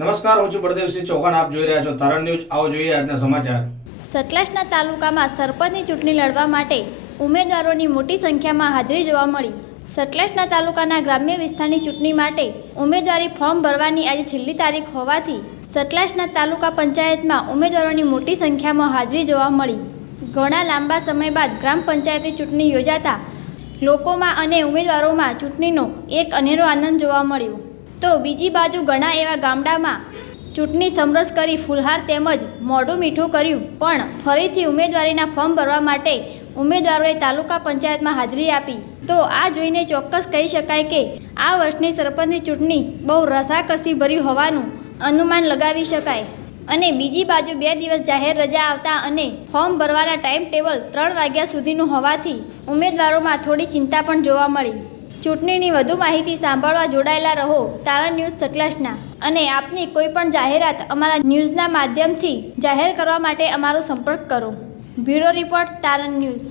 નમસ્કાર, હું છું બળદેવસિંહ ચૌહાણ. આપ જોઈ રહ્યા છો તારણ ન્યૂઝ. આવો જોઈએ આજના સમાચાર. સતલાસના તાલુકામાં સરપંચની ચૂંટણી લડવા માટે ઉમેદવારોની મોટી સંખ્યામાં હાજરી જોવા મળી. સતલાસના તાલુકાના ગ્રામ્ય વિસ્તારની ચૂંટણી માટે ઉમેદવારી ફોર્મ ભરવાની આજે છેલ્લી તારીખ હોવાથી સતલાસના તાલુકા પંચાયતમાં ઉમેદવારોની મોટી સંખ્યામાં હાજરી જોવા મળી. ઘણા લાંબા સમય બાદ ગ્રામ પંચાયતની ચૂંટણી યોજાતા લોકોમાં અને ઉમેદવારોમાં ચૂંટણીનો એક અનેરો આનંદ જોવા મળ્યો. તો બીજી બાજુ ઘણા એવા ગામડામાં ચૂંટણી સમરસ કરી ફુલહાર તેમજ મોઢું મીઠું કર્યું. પણ ફરીથી ઉમેદવારીના ફોર્મ ભરવા માટે ઉમેદવારોએ તાલુકા પંચાયતમાં હાજરી આપી. તો આ જોઈને ચોક્કસ કહી શકાય કે આ વર્ષની સરપંચની ચૂંટણી બહુ રસાકસી ભર્યું હોવાનું અનુમાન લગાવી શકાય. અને બીજી બાજુ બે દિવસ જાહેર રજા આવતા અને ફોર્મ ભરવાના ટાઈમ ટેબલ ત્રણ વાગ્યા સુધીનું હોવાથી ઉમેદવારોમાં થોડી ચિંતા પણ જોવા મળી. ચૂંટણીની વધુ માહિતી સાંભળવા જોડાયેલા રહો. તારણ ન્યૂઝ સકલાસના અને આપની કોઈ પણ જાહેરાત અમારા ન્યૂઝના માધ્યમથી જાહેર કરવા માટે અમારો સંપર્ક કરો. Bureau report, Taran news.